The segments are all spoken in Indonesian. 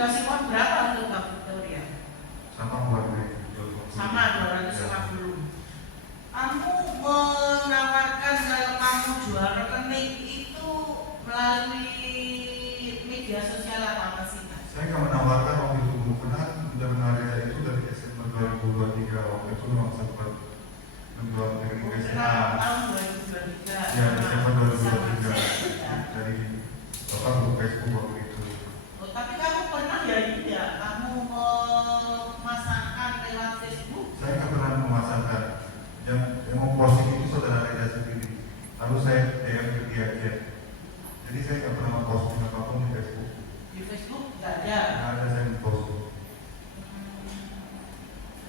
dikasih uang berapa untuk Mbak Victoria? Sama buat sama 250. Kamu menawarkan kalau kamu jual rekening itu melalui media sosial apa sih? Saya nggak menawarkan waktu itu karena sudah menarik itu dari Desember 2023 waktu itu memang sempat menjual rekening BCA. Tahun 2023. Ya Desember 2023 dari bapak grup Facebook waktu itu. Oh, tapi kamu pernah ya ini ya kamu memasarkan lewat Facebook? Saya nggak pernah memasarkan. Yang memposting itu saudara Reza sendiri. Lalu saya DM ke dia. Jadi saya nggak pernah memposting apapun di Facebook. Di Facebook nggak ada. Nggak ada saya memposting.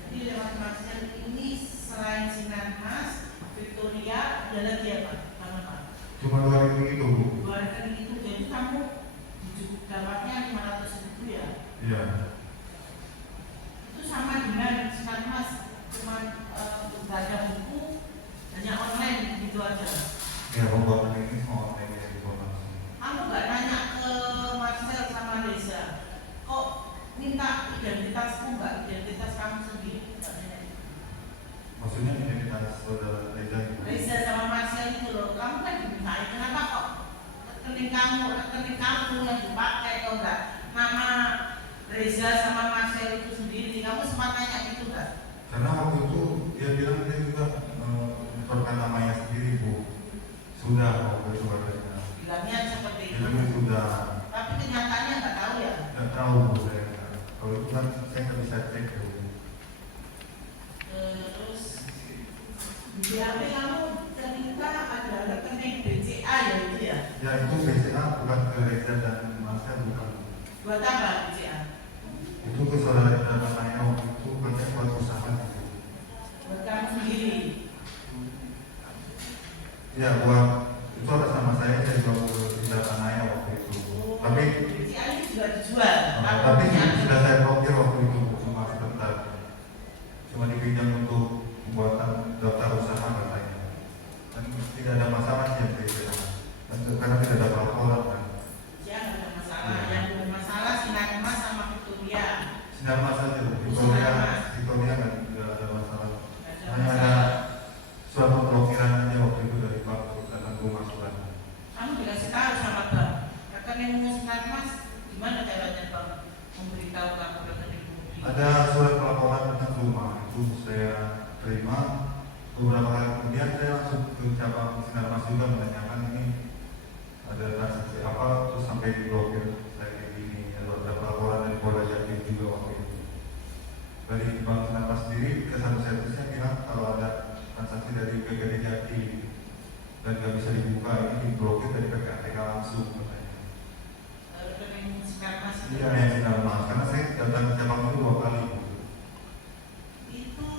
Jadi lewat Marcel ini selain Sinarmas, Victoria ada lagi apa? Apa? Cuma 2 rekening itu. 2 rekening itu. Jadi kamu dapatnya 500.000 ya? Iya. Itu sama dengan Sinarmas, cuma ada buku hanya online gitu aja. Ya pembuatan ini semua online ya informasi. Kamu nggak nanya ke Marcel sama Reza, kok minta identitasku nggak, identitas kamu sendiri? Maksudnya identitas saudara Reza sama Marcel itu loh, kamu kan dimintain, kenapa kok rekening kamu yang dipakai kok enggak nama Reza sama Marcel itu sendiri? Kamu sempat nanya gitu nggak? Karena waktu itu dia bilang dia juga menyetorkan namanya sendiri Bu. Sudah waktu itu katanya. Bilangnya seperti itu. Bilangnya sudah. Tapi kenyataannya nggak tahu ya? Nggak tahu Bu saya. Kalau itu kan saya nggak bisa cek Bu. Terus di HP kamu ternyata ada rekening BCA ya itu ya? Ya itu BCA bukan ke Reza dan Marcel bukan. Buat apa BCA? Itu ke saudara namanya itu banyak buat usaha. Buat kamu sendiri? Ya buat itu ada sama saya juga ke tindakan saya waktu itu. Tapi BCA ini juga dijual. tapi sudah saya blokir waktu itu cuma sebentar. Cuma dipinjam untuk pembuatan daftar usaha katanya. Dan tidak ada masalah sih yang BCA. Dan karena tidak ada pelaporan kan. BCA nggak ada masalah. Yang bermasalah Sinarmas sama Victoria. Sinarmas saja, Victoria kan tidak ada masalah. Hanya ada suatu blokiran aja waktu itu dari bank dan rumah surat. Kamu dikasih tahu sama bank rekeningmu Sinarmas, gimana caranya bank memberitahu kamu rekeningmu? Ada surat pelaporan tentang rumah itu saya terima. Beberapa hari kemudian saya langsung ke cabang Sinarmas juga menanyakan ini ada transaksi apa, terus sampai diblokir saya kayak gini. Ada pelaporan dari Polda Jatim juga waktu itu. Dari bank Sinarmas sendiri ke satu servisnya bilang kalau ada transaksi dari PPD Jatim dan nggak bisa dibuka, ini diblokir dari PPATK langsung katanya. Rekening Sinarmas itu? Iya yang Sinarmas, karena saya datang ke cabang itu 2 kali. Itu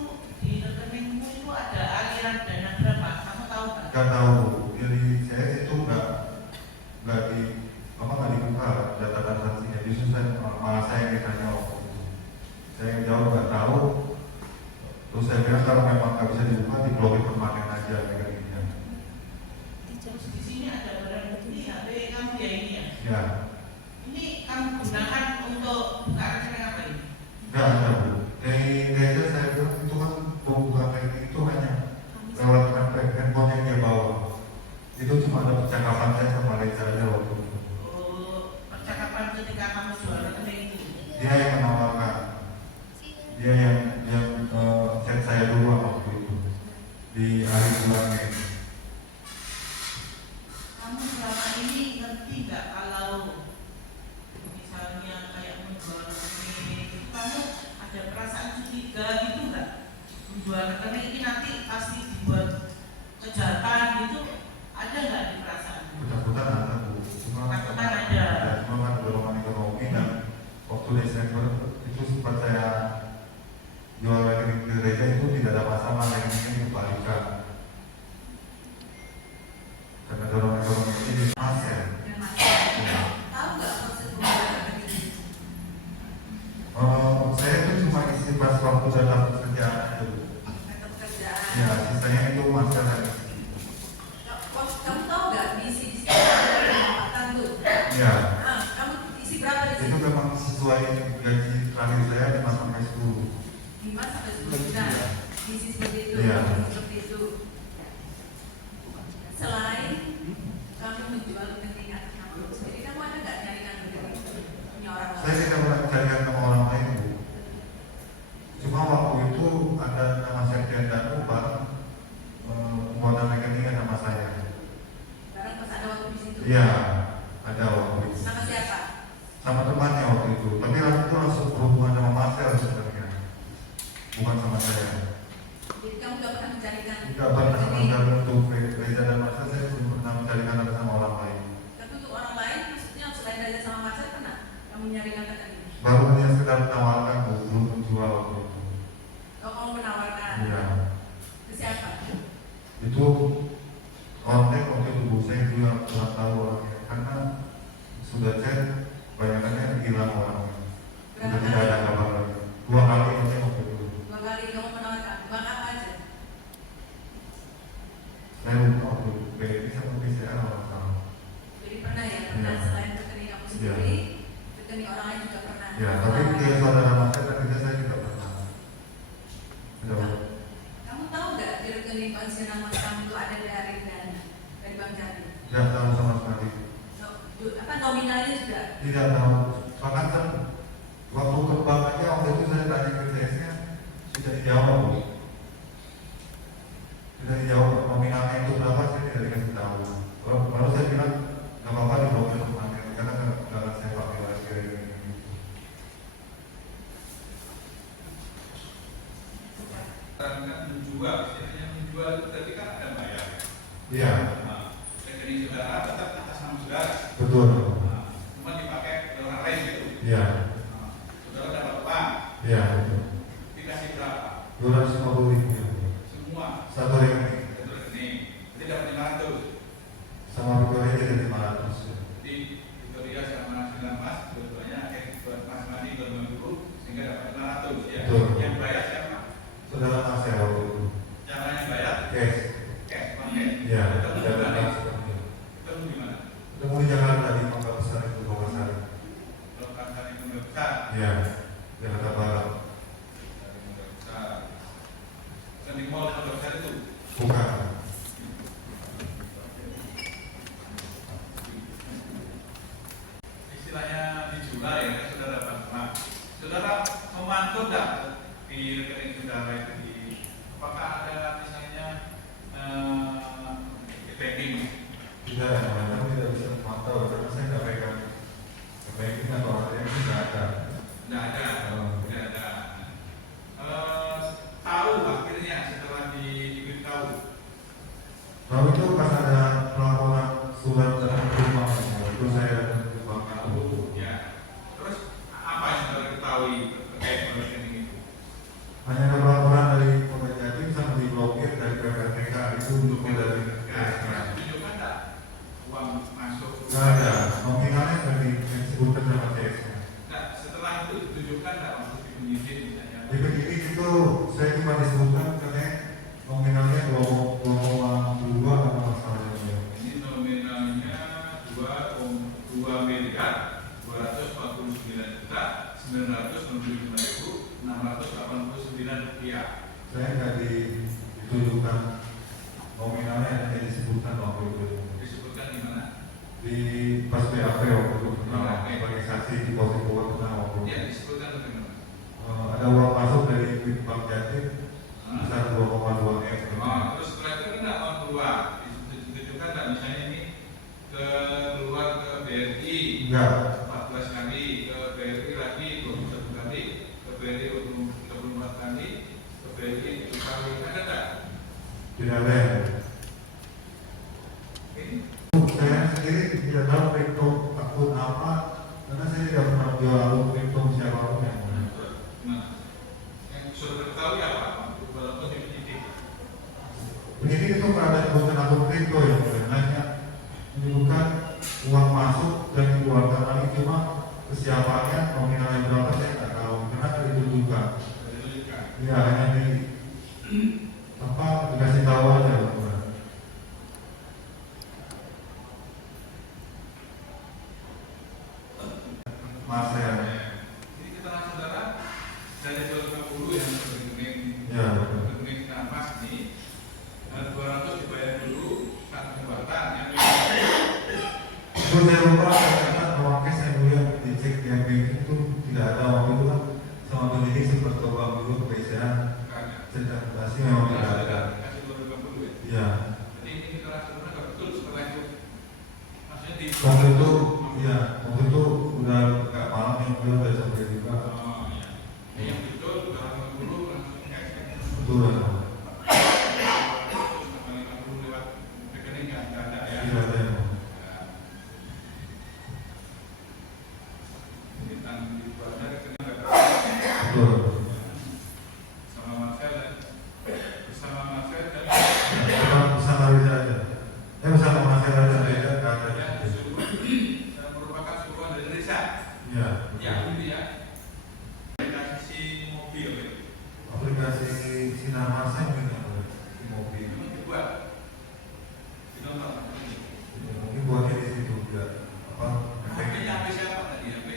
di rekeningmu itu ada aliran dana berapa? Kamu tahu nggak? Nggak tahu, jadi saya itu nggak dibuka data transaksinya. Justru malah saya yang ditanya waktu itu. Saya jawab nggak tahu. Terus saya bilang kalau memang nggak bisa dibuka, diblokir permanen aja rekeningnya. Terus di sini ada barang bukti HP kamu ya ini ya? Ya. Ini kamu gunakan untuk buka rekening apa ini? Nggak ada Bu. Dari Reza saya bilang itu kan membuka rekening itu hanya lewat handphone yang dia bawa. Itu cuma ada percakapan saya sama Reza aja waktu itu. Oh, percakapan ketika kamu jual rekening itu? Dia yang menawarkan. Dia yang chat saya dulu waktu itu di hari bulan Mei. Kamu selama ini ngerti nggak kalau misalnya kayak menjual rekening itu kamu ada perasaan curiga gitu nggak? Menjual rekening ini nanti pasti dibuat kejahatan gitu, ada nggak di perasaan? Ketakutan ada Bu. Ketakutan ada. Cuma kan dorongan ekonomi dan waktu Desember itu sempat saya jual rekening ke Reza itu tidak ada masalah, rekeningnya dikembalikan. Karena dorongan ekonomi ini Marcel. Tahu nggak maksud pembuatan rekening? Saya itu cuma isi pas waktu data pekerjaan aja Bu. Data pekerjaan. Ya, sisanya itu Marcel ada. Kamu tahu nggak di sini ada tuh? Ya. Kamu isi berapa di Itu sini? memang sesuai gaji terakhir saya 5 sampai 10. 5 sampai 10 juta. Isi seperti itu. Iya. Seperti itu. Selain kamu menjual rekening atas nama sendiri, kamu ada nggak jaringan rekening punya orang lain? Saya tidak pernah carikan nama orang lain, Bu. Cuma waktu itu ada nama Septian Danu bareng pembuatan rekeningnya nama saya. Barang pas ada waktu di situ. Iya, ada waktu itu. Sama siapa? Sama temannya waktu itu. Tapi waktu itu langsung berhubungan sama Marcel sebenarnya, bukan sama saya. Jadi kamu nggak pernah mencarikan Tidak pernah sama sekali untuk Reza dan Marcel, saya belum pernah mencarikan atas sama orang lain. Tapi untuk orang lain, maksudnya selain Reza sama Marcel pernah kamu nyarikan rekening? Baru hanya sekedar menawarkan, Bu, belum menjual waktu itu. Oh, kamu menawarkan? Iya. Ke siapa? Itu konten waktu itu, Bu, saya juga kurang tahu orangnya karena sudah chat banyakannya hilang orangnya. Sudah tidak ada kabar lagi. 2 kali aja waktu itu. 2 kali kamu menawarkan. Bank apa aja? Saya lupa waktu itu. BNI sama BCA kalau salah. Jadi pernah ya? Pernah Iya. selain rekening kamu sendiri, rekening orang lain juga pernah. Ya, tapi ke saudara Marcel dan Reza saya tidak pernah. Tidak pernah. Kamu tahu nggak di rekening pensiunan mas kamu itu ada dari dana dari Bank Jatim? Tidak tahu sama sekali. Apa nominalnya juga? Tidak tahu. Bahkan kan waktu ke bank aja waktu itu saya tanya ke CS-nya sudah dijawab, Bu. Sudah dijawab nominalnya itu berapa saya tidak dikasih tahu. Baru saya bilang nggak apa-apa diblokir kemarin karena nggak akan saya pakai lagi rekening ini. Karena menjual, istilahnya menjual itu tadi kan ada bayar. Iya, Nah, rekening saudara tetap atas nama saudara. betul. Nah, cuma dipakai oleh orang lain gitu. Iya, Nah, saudara dapat uang, iya, betul. dikasih berapa? 250.000 Semua satu rekening satu rekening. Jadi dapat 500. sama Victoria jadi 500. Jadi Victoria sama Sinar Mas, dua-duanya buat Mas Mandi 20 sehingga dapat 500 ya. Betul. Yang bayar siapa? Saudara Marcel waktu itu. Caranya bayar Cash. cash, pakai. Iya, Ketemu di tidak mana? ada. Ketemu di mana? Ketemu di Jakarta di Mangga Besar itu Bogosari. Kalau kantor itu nggak besar. Iya, Jakarta Barat. Dan di mall yang besar itu Bukan. istilahnya dijual ya kan saudara Bang. Saudara memantau nggak di rekening saudara itu di apakah ada misalnya banking? Tidak, memang tidak bisa memantau karena saya tidak pegang banking atau ATM tidak ada. Tidak ada, tidak ada. Tahu akhirnya setelah diberitahu. Lalu itu pas ada pelaporan surat dari rumah itu saya datang ke bank itu. Ya. Terus apa yang saudara ketahui terkait dengan rekening itu? Hanya ada pelaporan dari pemain Jatim sama diblokir dari PPTK itu untuk dari Nah, tunjukkan tak uang masuk? nggak ada nominalnya dari yang disebutkan sama CS-nya. Nah, setelah itu ditunjukkan tak waktu di penyidik misalnya? Di penyidik itu saya cuma disebutkan karena nominalnya 2,2 atau masalahnya. Ini nominalnya 2 miliar 249 juta 995.689 rupiah. Saya nggak ditunjukkan nominalnya, hanya disebutkan waktu itu Disebutkan di mana? di pas BAP waktu itu tentang sebagai saksi di posisi bawah tentang waktu itu. Ya, disebutkan bagaimana? Ada uang masuk dari Bank Jatim besar 2,2 M. Terus setelah itu kan uang keluar, ditunjukkan tak misalnya ini keluar ke BRI Enggak, 14 kali, ke BRI lagi 21 kali, ke BRI 24 kali, ke BRI 7 kali, ada tak? tidak ada. Ini Saya sendiri tidak tahu kripto akun apa karena saya tidak pernah jual akun kripto siapapun yang mana. nah, yang sudah diketahui apa? Walaupun di penyidik. Penyidik itu nggak ada sebutan akun kripto ya, hanya menyebutkan uang masuk dan dikeluarkan lagi, cuma kesiapannya nominalnya berapa saya nggak tahu karena tidak ditunjukkan. Ya hanya di apa dikasih tahu aja. Marcel Terus saya lupa ternyata uangnya saya melihat dicek di banking itu tidak ada waktu itu kan sama penyidik sempat coba dulu kebiasaan sertifikasi memang tidak ada. Kasih 2020 ya. Iya. Jadi ini kita langsung nggak betul setelah itu. Maksudnya di Waktu itu, iya, waktu itu udah agak malam yang beliau udah sampai juga. Oh iya. Ini yang betul 2020 langsung kasih. Betul lah. Terus tambah 50 lewat rekening nggak ada ya. Tidak ada yang. Ini tanggung jawab dari rekening nggak ada. Betul. Sama Marcel dan bersama Marcel dan Bersama Riza aja. Bersama Marcel aja beda nggak ada. yang merupakan suruhan dari Risa. Iya. Ya, ini ya. Aplikasi mobil ya. Aplikasi Sinar Masa mungkin yang ada di mobil. Memang dibuat. Dinonton. Mungkin buatnya di situ juga. Apa? HP-nya HP siapa tadi? HP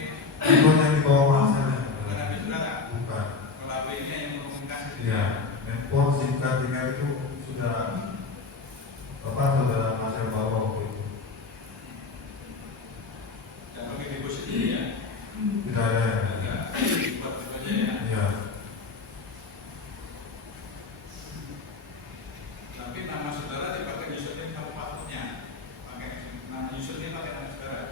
Buatnya di bawah Masa. bukan HP saudara. Bukan. Kalau HP-nya yang berkomunikasi. Iya. Handphone SIM card-nya itu sudah saudara Marcel bawa waktu itu. Jangan pakai deposit ini ya. Tidak ada yang. Ada. Buat itu aja ya. Iya. Tapi nama saudara dipakai username sama passwordnya. Pakai nama username pakai nama saudara.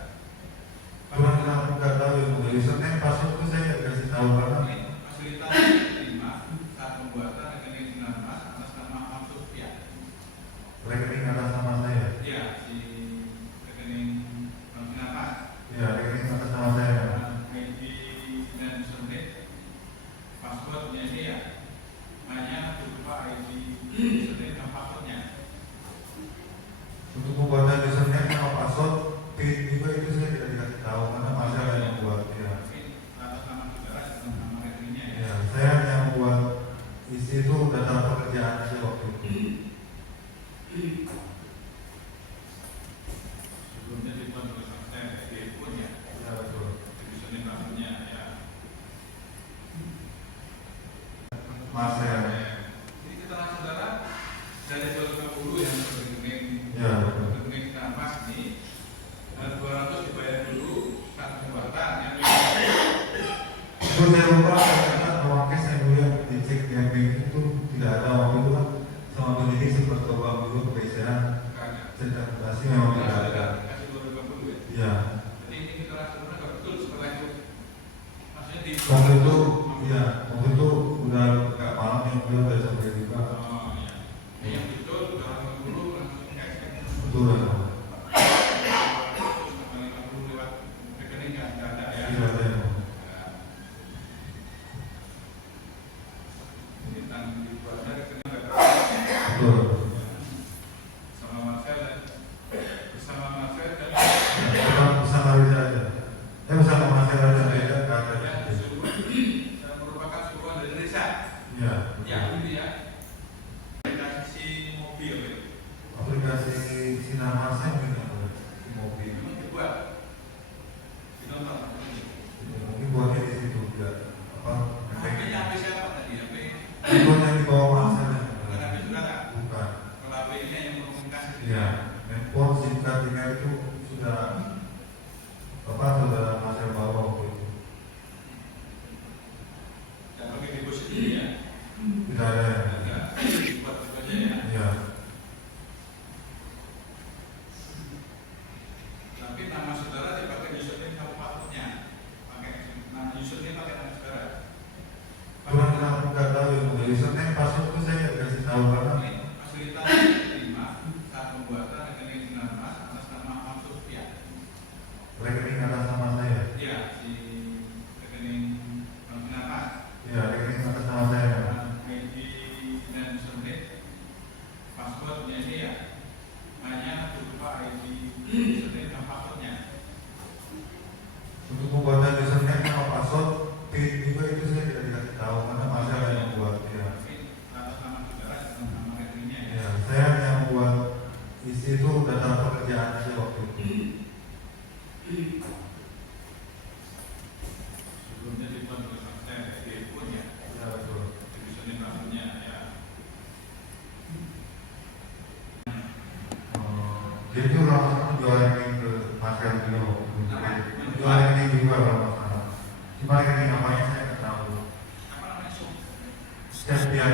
Kurang nggak tahu yang udah username password itu saya nggak kasih tahu karena Ini fasilitas terima saat pembuatan rekening Sinar Mas atas nama Maksud ya. rekening atas nama saya. Iya, si rekening Sinar Mas. Iya, rekening atas nama saya. ID dan username passwordnya ini ya hanya berupa ID username dan passwordnya. Untuk pembuatan username sama password PIN juga itu saya tidak dikasih tahu karena Marcel yang membuat. Ya. Tapi atas nama saudara dan nama rekeningnya ya. Ya, saya hanya membuat isi itu data pekerjaan aja waktu itu. Sebelumnya dibuat oleh saya di pun ya. Ya betul. Username passwordnya ya. Marcel. Ini keterangan saudara dari 250 yang rekening Ya betul. rekening Sinar Mas ini 200 dibayar dulu saat pembuatan yang Terus saya lupa ternyata uangnya saya melihat dicek di banking itu tidak ada waktu itu kan sama penyidik sempat coba dulu kebiasaan sertifikasi memang tidak ada. kasih 2020 ya. Iya. Jadi ini kita langsung nggak betul setelah itu. Maksudnya di Waktu itu, iya, waktu itu udah agak malam yang beliau udah sampai juga. Oh iya. Ini yang betul 250 langsung kasih. Betul lah. Terus tambah 50 lewat rekening nggak ada ya. Tidak ada yang. Ini tanggung jawab dari rekening nggak ada. Betul. Sama Marcel dan bersama Marcel dan Bersama Riza aja. Bersama Marcel aja beda nggak ada. yang merupakan suruhan dari Risa. Iya. Ya, ini ya. juga kalau nggak salah. Cuma rekening namanya saya nggak tahu. Apa namanya? Septian. Septian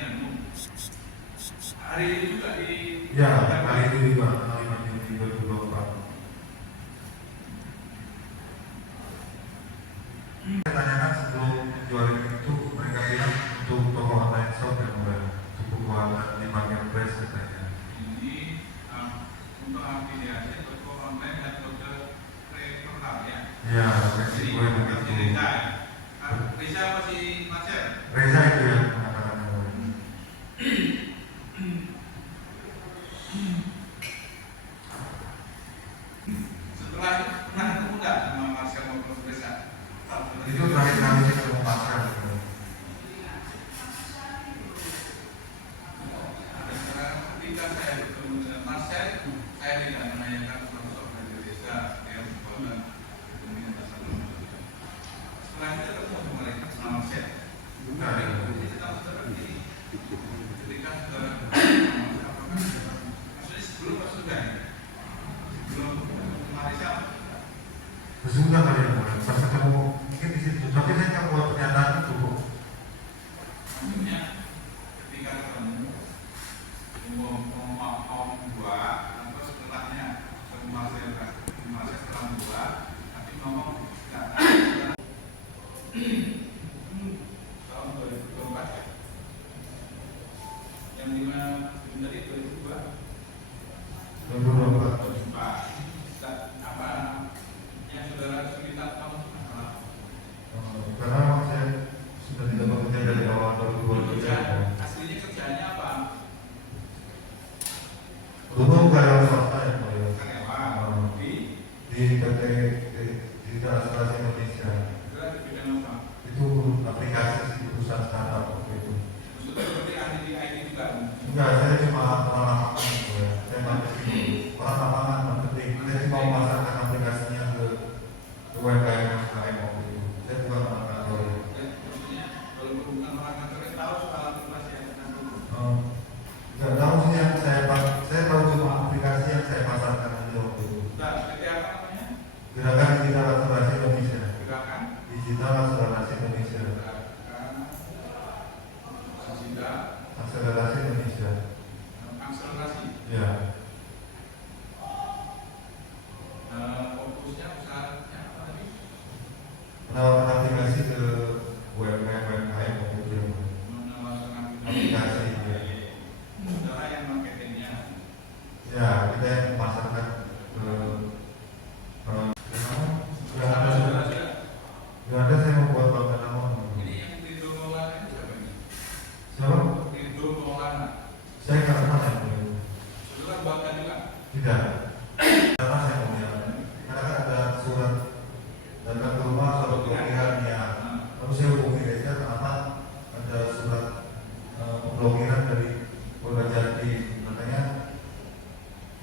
Danu. Hari ini juga di. Ya, hari itu juga tanggal 5 Juni 2024. Saya tanyakan sebelum menjual itu mereka bilang untuk toko online shop yang cukup buat di marketplace katanya. Ini untuk afiliasi toko online atau ke referral ya. Ya, Jadi gue bukan begitu. si Reza ya. Reza apa si Marcel? Reza itu yang mengatakan yang Setelah itu pernah ketemu nggak sama Marcel maupun Reza? itu terakhir kali saya ketemu pasar gitu. Ketika saya bertemu dengan Marcel, saya tidak menanyakan sosok dari Reza yang bukan komunitas agama. Setelah itu ketemu sama mereka sama Marcel. Bukan. Jadi kita seperti ini. Ketika saudara maksudnya sebelum atau sudah? Sebelum Marisa. Sesudah kali ya, pas ketemu mungkin di situ. Tapi saya nggak buat pernyataan itu. Maksudnya ketika ketemu mau buat atau setelahnya semua saya setelah buat tapi ngomong nggak tahun 2024 ya yang dimana tadi 2002 apa yang saudara cerita tahun apa Karena saya sudah tidak bekerja dari awal tahun 2023. aslinya kerjaannya apa? Dulu karyawan swasta ya, Pak. Karyawan Di PT Asuransi Indonesia. di bidang apa? Itu aplikasi di perusahaan startup waktu itu. Maksudnya seperti ahli di IT juga? Enggak, saya cuma orang lapangan gitu ya. Saya marketing, orang lapangan marketing. Saya cuma memasarkan aplikasinya ke UMKM waktu itu. Saya bukan orang kantor. Maksudnya walaupun bukan orang kantor tahu soal aplikasi yang Enggak tahu sih yang saya tahu cuma aplikasi yang saya pasarkan aja waktu itu. nah, seperti apa namanya? Gerakan Digital Asuransi Indonesia. Gerakan Digital Asuransi Indonesia. Digital Akselerasi Indonesia. akselerasi. Ya. Fokusnya usahanya apa tadi? Menawarkan aplikasi ke UMKM waktu itu. Menawarkan Aplikasi. saudara yang marketingnya. Ya, kita yang memasarkan ke Gak ada saya membuat bank namun. Ini yang Ridho Maulana itu siapa ini? Siapa? Ridho Maulana. Saya nggak kenal yang itu. Saudara bangga juga. Tidak. Karena saya punya. Karena kan ada surat datang ke rumah surat pemblokiran ya. Lalu saya hubungi Reza kenapa ada surat pemblokiran dari Polda Jatim. Katanya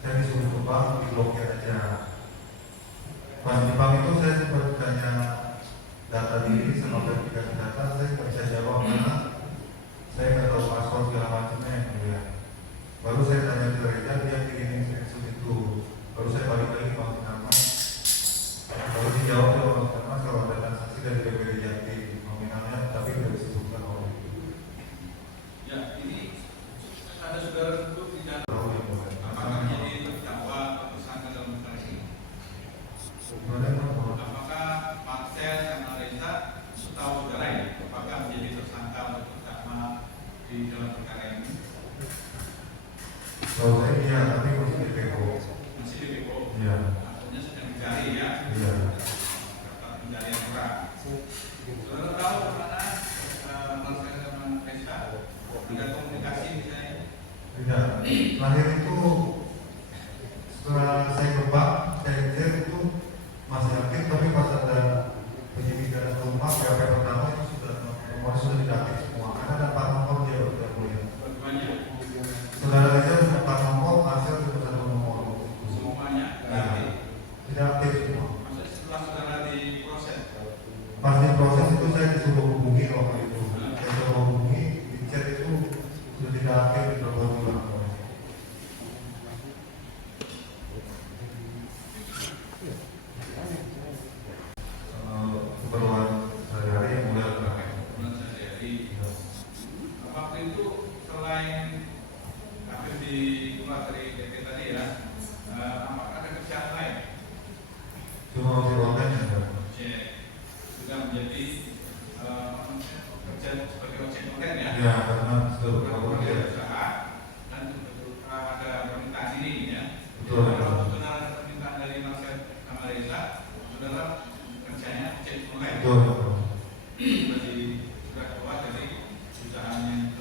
saya disuruh ke bank diblokir aja. Pas di bank itu saya sempat tanya data diri sama verifikasi data, saya nggak bisa jawab karena saya nggak tahu password segala macamnya yang mulia. Baru saya tanya ke Reza, dia kirimin screenshot itu. Baru saya balik lagi Bang Sinarmas. Baru dijawab oleh Bang Sinarmas kalau ada transaksi dari BPD Jatim nominalnya, tapi tidak disebutkan oleh itu. Ya, ini ada saudara sebut tidak Tahu yang boleh. apakah menjadi terdakwa atau tersangka dalam perkara ini? Sebenarnya menurut Apakah Marcel dan Reza tahu saudara ini? Apakah menjadi tersangka atau terdakwa di dalam perkara ini? kalau saya iya, tapi masih DPO. Masih di BPO. Iya. Artinya sedang dicari ya. Iya. Dapat pencarian orang. Saudara tahu mana Marcel sama Reza? Ada komunikasi misalnya? Tidak. Terakhir itu setelah saya ke bank, saya cek itu masih aktif, tapi pas ada penyidikan ke rumah, PHP pertama itu nomornya sudah tidak aktif semua. Karena ada empat nomor dia baru tidak boleh. Bagaimana? Saudara saja punya empat nomor, hasil cuma satu nomor. Semuanya Ya, tidak aktif semua. maksudnya setelah saudara diproses. Pas diproses itu saya disuruh hubungi waktu itu. Saya disuruh hubungi, di chat itu sudah tidak aktif di telepon ulang. Yo. Dari surat keluar dari perusahaan yang